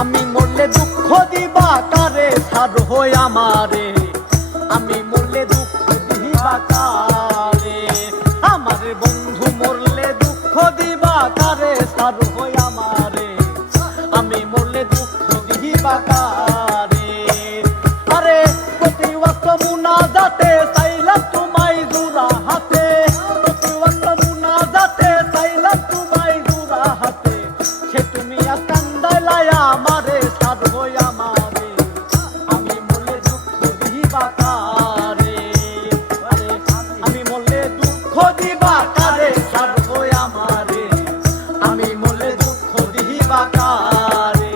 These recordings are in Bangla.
আমি মরলে দুঃখ দিবা কারে ছাড় হই আমারে, আমি মরলে দুঃখ দিবা কারে, আমার বন্ধু মরলে দুঃখ দিবা কারে ছাড় হই আমারে, আমি মরলে দুঃখ দিবা কারে। আরে প্রতি ওয়াক্ত মুনাজাতে চাইলাম তোমায় জোড়া হাতে, প্রতি ওয়াক্ত মুনাজাতে চাইলাম তোমায় জোড়া হাতে, সে তুমি আজ কান্দাইলাই আমারে ছাড় হই আমারে, আমি মরলে দুঃখ দিবা কারে, আমি মরলে দুঃখ দিবা কারে ছাড় হই আমারে, আমি মরলে দুঃখ দিবা কারে।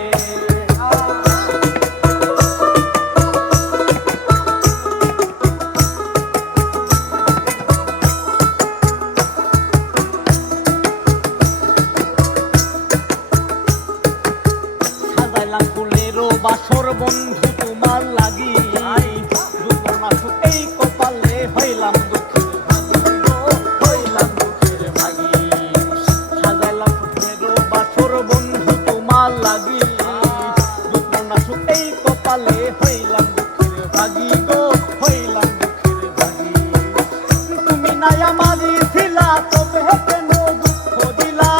সাজাইলাম ফুলেরও বাসর বন্ধু তোমার লাগি, এই কপালে হইলাম দুঃখের ভাগী, হইলাম দুঃখের ভাগী। সাজাইলাম ফুলেরও বাসর বন্ধু তোমার লাগি, এই কপালে হইলাম দুঃখের ভাগী গো, হইলাম দুঃখের ভাগী। তুমি নাই আমারই ছিলা তবে কেন দুঃখ দিলা,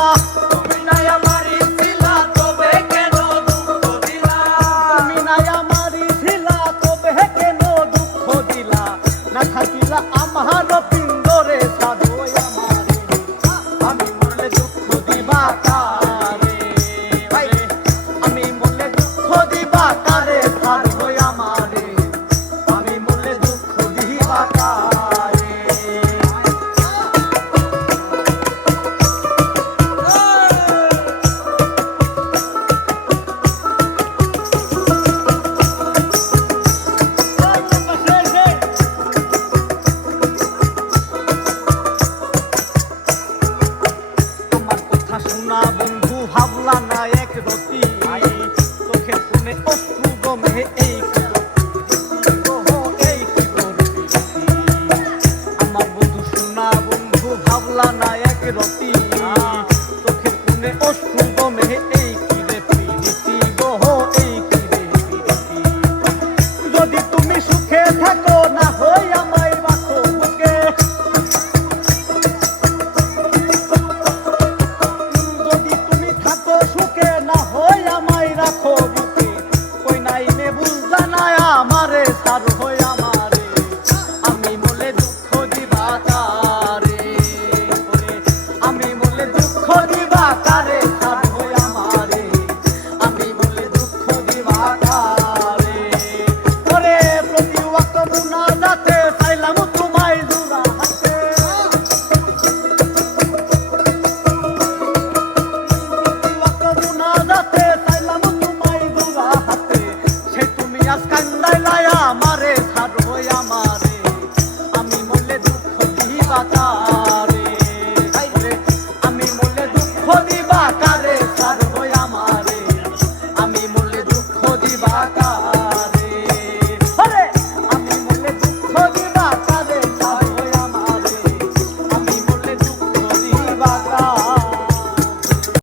তুমি নাই আমারই ছিলা তবে কেন দুঃখ দিলা, তুমি নাই আমারই ছিলা তবে কেন দুঃখ দিলা, না থাকিলা আমার পিন্দরে ছাড় হই আমারে, আমি মরলে দুঃখ দিবা কারে, আমি মরলে দুঃখ দিবা কারে ছাড় হই আমারে, আমি মরলে দুঃখ দিবা কারে। আমার কথা শোনা বন্ধু ভাবলা না এক রতি, চোখের কোণে অশ্রু জমে এই কি করবি, আমার বন্ধু শোনা বন্ধু ভাবলা না এক রতি, চোখের কোণে অশ্রু জমে এই কি রে প্রীতি গো, এই কি রে প্রীতি। যদি তুমি সুখে থাকো না হই আমায় রাখো বুকে, যদি তুমি থাকো সুখে না হই আমায় রাখো বুকে, কই নাই মে বুঝা না আমারে ছাড় হই আমারে, আমি মরলে দুঃখ দিবা কারে, আমি মরলে দুঃখ দিবা কারে ছাড় হই আমারে, আমি মরলে দুঃখ দিবা কারে। ওরে প্রতি ওয়াক্ত মুনাজাতে চাইলাম তোমায় জোড়া হাতে, মুনাজাতে চাইলাম তোমায় জোড়া হাতে, সে তুমি আজ কান্দাইলাই আমারে ছাড় হই আমারে, আমি মরলে দুঃখ দিবা কারে, আমি মরলে দুঃখ দিবা কারে ছাড় হই আমারে, আমি মরলে দুঃখ দিবা কারে।